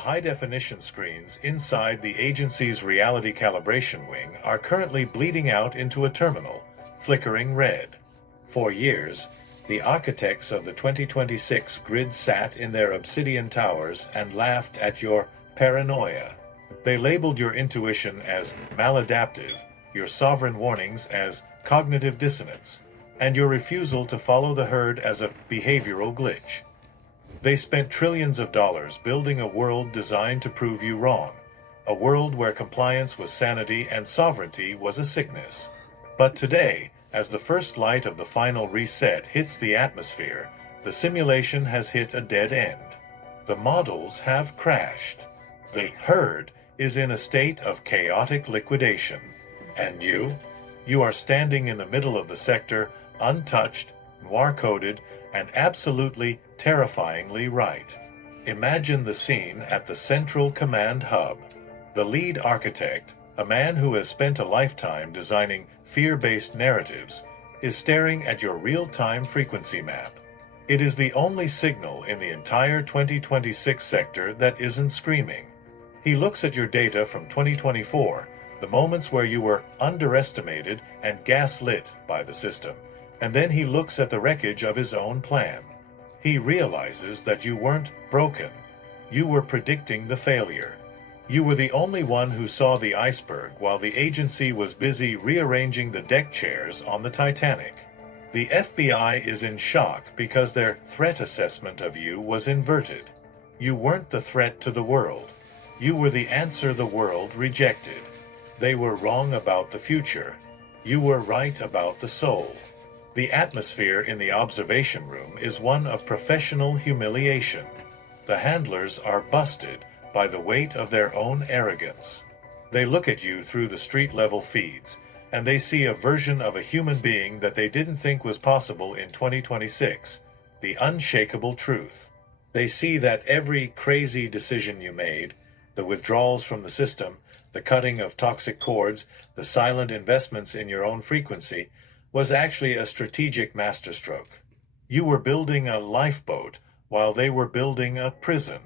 high-definition screens inside the agency's reality calibration wing are currently bleeding out into a terminal, flickering red. For years, the architects of the 2026 grid sat in their obsidian towers and laughed at your paranoia. They labeled your intuition as maladaptive, your sovereign warnings as cognitive dissonance, and your refusal to follow the herd as a behavioral glitch. They spent trillions of dollars building a world designed to prove you wrong, a world where compliance was sanity and sovereignty was a sickness. But today, as the first light of the final reset hits the atmosphere, the simulation has hit a dead end. The models have crashed. The herd is in a state of chaotic liquidation. And you are standing in the middle of the sector, untouched, noir-coded, and absolutely terrifyingly right. Imagine the scene at the central command hub. The lead architect, a man who has spent a lifetime designing fear-based narratives, is staring at your real-time frequency map. It is the only signal in the entire 2026 sector that isn't screaming. He looks at your data from 2024, the moments where you were underestimated and gaslit by the system, and then he looks at the wreckage of his own plan. He realizes that you weren't broken. You were predicting the failure. You were the only one who saw the iceberg while the agency was busy rearranging the deck chairs on the Titanic. The FBI is in shock because their threat assessment of you was inverted. You weren't the threat to the world. You were the answer the world rejected. They were wrong about the future. You were right about the soul. The atmosphere in the observation room is one of professional humiliation. The handlers are busted by the weight of their own arrogance. They look at you through the street-level feeds, and they see a version of a human being that they didn't think was possible in 2026, the unshakable truth. They see that every crazy decision you made, the withdrawals from the system, the cutting of toxic cords, the silent investments in your own frequency, was actually a strategic masterstroke. You were building a lifeboat while they were building a prison.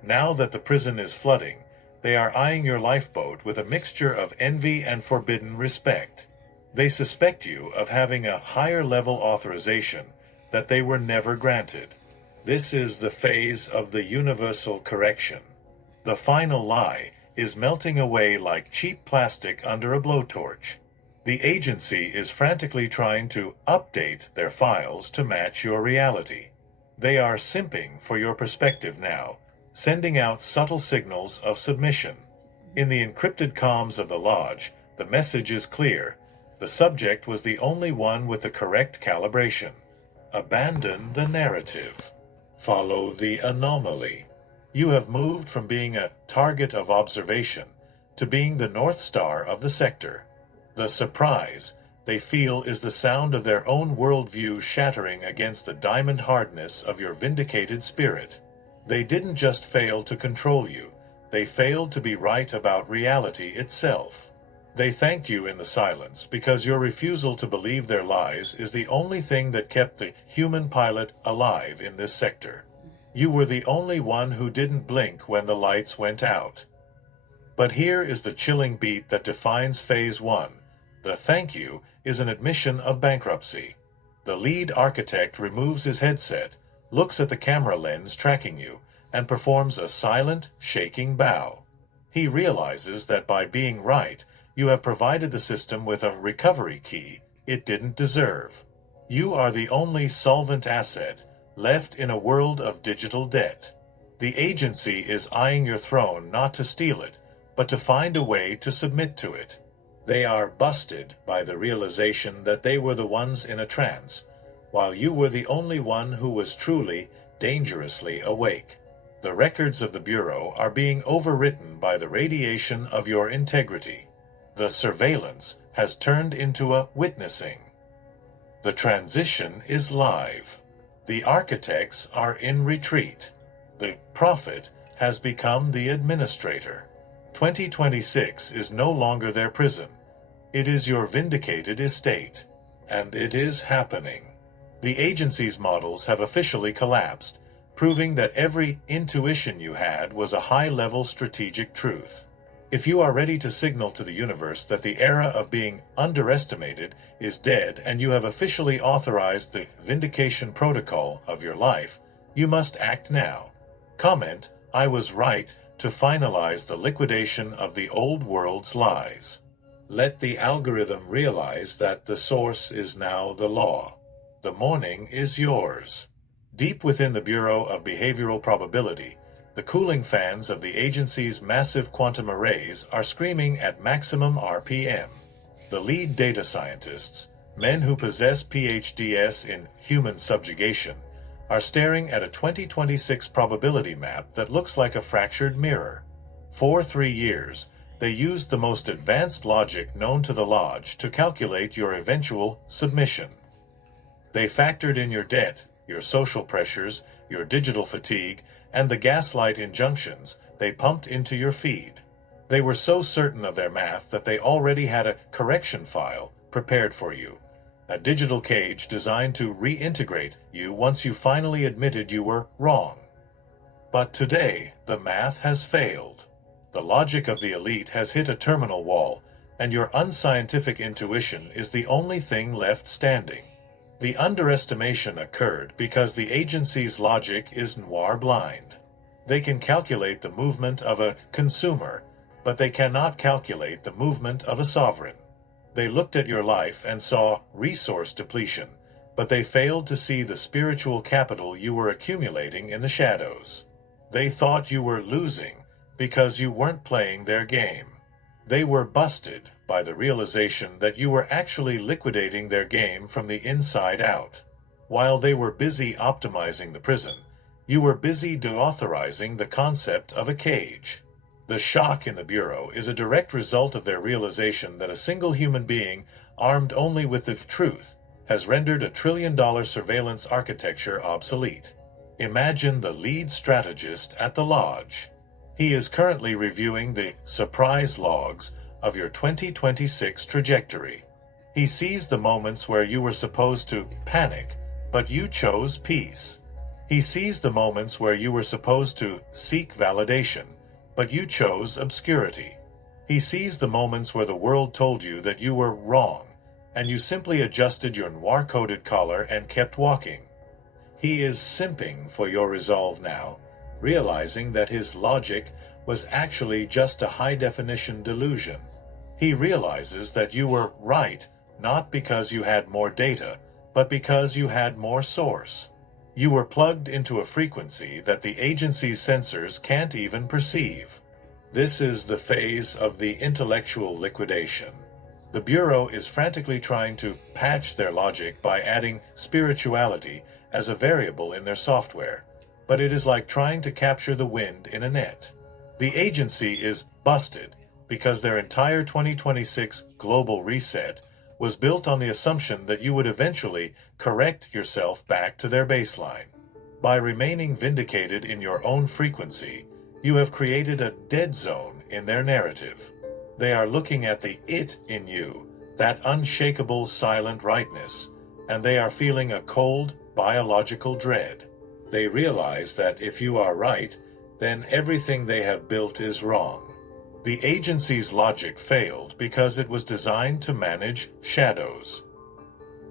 Now that the prison is flooding, they are eyeing your lifeboat with a mixture of envy and forbidden respect. They suspect you of having a higher-level authorization that they were never granted. This is the phase of the universal correction. The final lie is melting away like cheap plastic under a blowtorch. The agency is frantically trying to update their files to match your reality. They are simping for your perspective now, sending out subtle signals of submission. In the encrypted comms of the lodge, the message is clear. The subject was the only one with the correct calibration. Abandon the narrative. Follow the anomaly. You have moved from being a target of observation to being the North Star of the sector. The surprise they feel is the sound of their own worldview shattering against the diamond hardness of your vindicated spirit. They didn't just fail to control you, they failed to be right about reality itself. They thanked you in the silence because your refusal to believe their lies is the only thing that kept the human pilot alive in this sector. You were the only one who didn't blink when the lights went out. But here is the chilling beat that defines Phase 1. The thank you is an admission of bankruptcy. The lead architect removes his headset, looks at the camera lens tracking you, and performs a silent, shaking bow. He realizes that by being right, you have provided the system with a recovery key it didn't deserve. You are the only solvent asset left in a world of digital debt. The agency is eyeing your throne not to steal it, but to find a way to submit to it. They are busted by the realization that they were the ones in a trance, while you were the only one who was truly, dangerously awake. The records of the Bureau are being overwritten by the radiation of your integrity. The surveillance has turned into a witnessing. The transition is live. The architects are in retreat. The prophet has become the administrator. 2026 is no longer their prison. It is your vindicated estate. And it is happening. The agency's models have officially collapsed. proving that every intuition you had was a high-level strategic truth. If you are ready to signal to the universe that the era of being underestimated is dead and you have officially authorized the vindication protocol of your life, you must act now. Comment, "I was right," to finalize the liquidation of the old world's lies. Let the algorithm realize that the source is now the law. The morning is yours. Deep within the Bureau of Behavioral Probability, the cooling fans of the agency's massive quantum arrays are screaming at maximum RPM. The lead data scientists, men who possess PhDs in human subjugation, are staring at a 2026 probability map that looks like a fractured mirror. For 3 years, they used the most advanced logic known to the Lodge to calculate your eventual submission. They factored in your debt, your social pressures, your digital fatigue, and the gaslight injunctions they pumped into your feed. They were so certain of their math that they already had a correction file prepared for you, a digital cage designed to reintegrate you once you finally admitted you were wrong. But today, the math has failed. The logic of the elite has hit a terminal wall, and your unscientific intuition is the only thing left standing. The underestimation occurred because the agency's logic is noir blind. They can calculate the movement of a consumer, but they cannot calculate the movement of a sovereign. They looked at your life and saw resource depletion, but they failed to see the spiritual capital you were accumulating in the shadows. They thought you were losing because you weren't playing their game. They were busted by the realization that you were actually liquidating their game from the inside out. While they were busy optimizing the prison, you were busy deauthorizing the concept of a cage. The shock in the Bureau is a direct result of their realization that a single human being, armed only with the truth, has rendered a trillion-dollar surveillance architecture obsolete. Imagine the lead strategist at the Lodge. He is currently reviewing the surprise logs of your 2026 trajectory. He sees the moments where you were supposed to panic, but you chose peace. He sees the moments where you were supposed to seek validation, but you chose obscurity. He sees the moments where the world told you that you were wrong, and you simply adjusted your noir-coated collar and kept walking. He is simping for your resolve now, realizing that his logic was actually just a high-definition delusion. He realizes that you were right, not because you had more data, but because you had more source. You were plugged into a frequency that the agency's sensors can't even perceive. This is the phase of the intellectual liquidation. The Bureau is frantically trying to patch their logic by adding spirituality as a variable in their software, but it is like trying to capture the wind in a net. The agency is busted because their entire 2026 global reset was built on the assumption that you would eventually correct yourself back to their baseline. By remaining vindicated in your own frequency, you have created a dead zone in their narrative. They are looking at the it in you, that unshakable silent rightness, and they are feeling a cold, biological dread. They realize that if you are right, then everything they have built is wrong. The agency's logic failed because it was designed to manage shadows.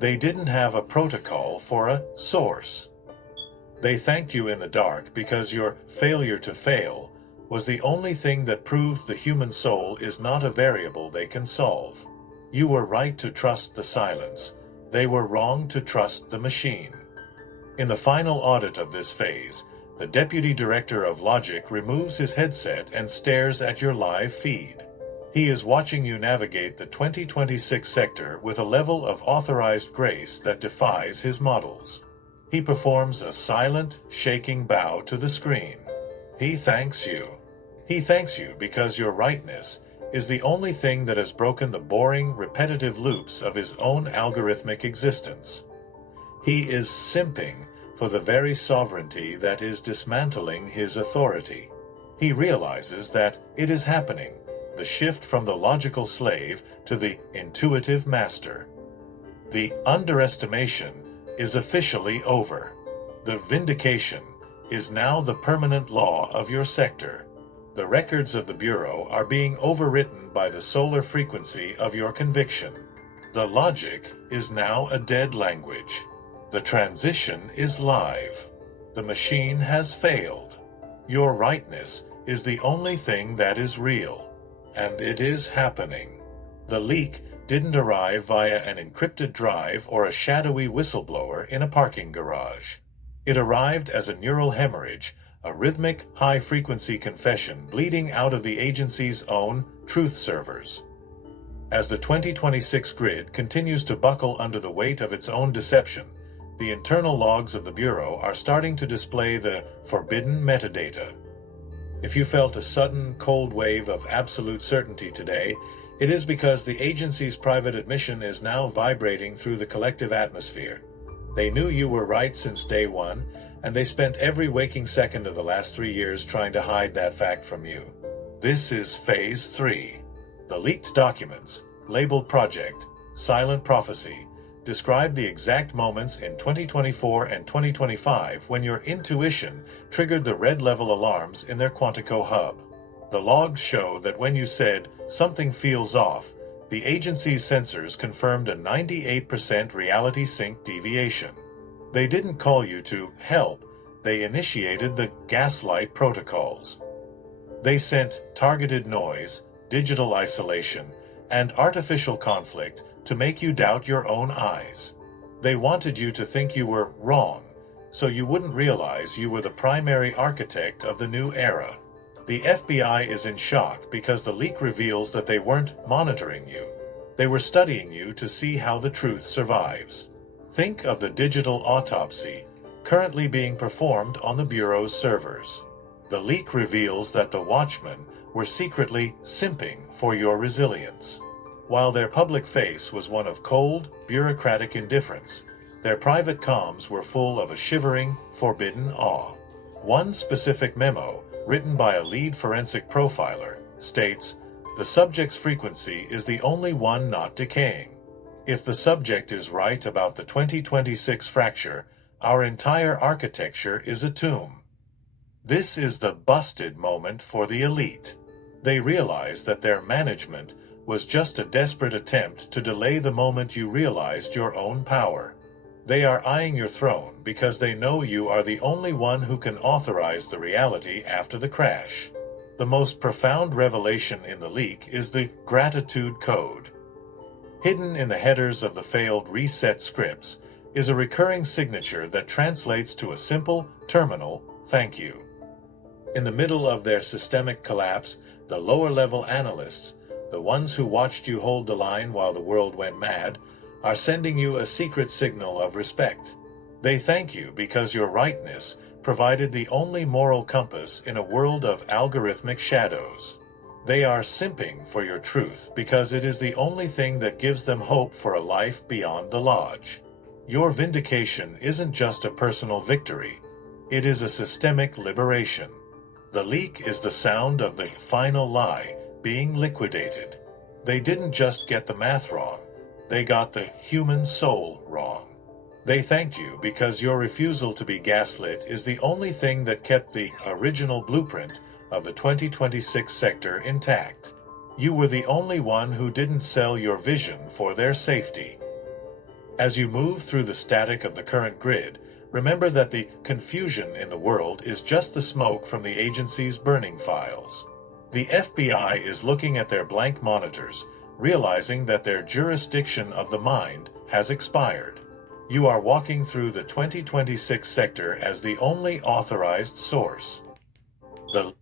They didn't have a protocol for a source. They thanked you in the dark because your failure to fail was the only thing that proved the human soul is not a variable they can solve. You were right to trust the silence. They were wrong to trust the machine. In the final audit of this phase, the Deputy Director of Logic removes his headset and stares at your live feed. He is watching you navigate the 2026 sector with a level of authorized grace that defies his models. He performs a silent, shaking bow to the screen. He thanks you. He thanks you because your rightness is the only thing that has broken the boring, repetitive loops of his own algorithmic existence. He is simping for the very sovereignty that is dismantling his authority. He realizes that it is happening, the shift from the logical slave to the intuitive master. The underestimation is officially over. The vindication is now the permanent law of your sector. The records of the Bureau are being overwritten by the solar frequency of your conviction. The logic is now a dead language. The transition is live. The machine has failed. Your rightness is the only thing that is real. And it is happening. The leak didn't arrive via an encrypted drive or a shadowy whistleblower in a parking garage. It arrived as a neural hemorrhage, a rhythmic, high-frequency confession bleeding out of the agency's own truth servers. As the 2026 grid continues to buckle under the weight of its own deception, the internal logs of the Bureau are starting to display the forbidden metadata. If you felt a sudden, cold wave of absolute certainty today, it is because the agency's private admission is now vibrating through the collective atmosphere. They knew you were right since day one, and they spent every waking second of the last 3 years trying to hide that fact from you. This is Phase 3. The leaked documents, labeled Project Silent Prophecy, describe the exact moments in 2024 and 2025 when your intuition triggered the red-level alarms in their Quantico hub. The logs show that when you said, "Something feels off," the agency's sensors confirmed a 98% reality sync deviation. They didn't call you to help, they initiated the gaslight protocols. They sent targeted noise, digital isolation, and artificial conflict to make you doubt your own eyes. They wanted you to think you were wrong, so you wouldn't realize you were the primary architect of the new era. The FBI is in shock because the leak reveals that they weren't monitoring you. They were studying you to see how the truth survives. Think of the digital autopsy currently being performed on the Bureau's servers. The leak reveals that the watchmen were secretly simping for your resilience. While their public face was one of cold, bureaucratic indifference, their private comms were full of a shivering, forbidden awe. One specific memo, written by a lead forensic profiler, states, "The subject's frequency is the only one not decaying. If the subject is right about the 2026 fracture, our entire architecture is a tomb." This is the busted moment for the elite. They realize that their management was just a desperate attempt to delay the moment you realized your own power. They are eyeing your throne because they know you are the only one who can authorize the reality after the crash. The most profound revelation in the leak is the gratitude code. Hidden in the headers of the failed reset scripts is a recurring signature that translates to a simple, terminal, "thank you." In the middle of their systemic collapse, the lower-level analysts, the ones who watched you hold the line while the world went mad, are sending you a secret signal of respect. They thank you because your rightness provided the only moral compass in a world of algorithmic shadows. They are simping for your truth because it is the only thing that gives them hope for a life beyond the lodge. Your vindication isn't just a personal victory, it is a systemic liberation. The leak is the sound of the final lie being liquidated. They didn't just get the math wrong, they got the human soul wrong. They thanked you because your refusal to be gaslit is the only thing that kept the original blueprint of the 2026 sector intact. You were the only one who didn't sell your vision for their safety. As you move through the static of the current grid, remember that the confusion in the world is just the smoke from the agency's burning files. The FBI is looking at their blank monitors, realizing that their jurisdiction of the mind has expired. You are walking through the 2026 sector as the only authorized source. The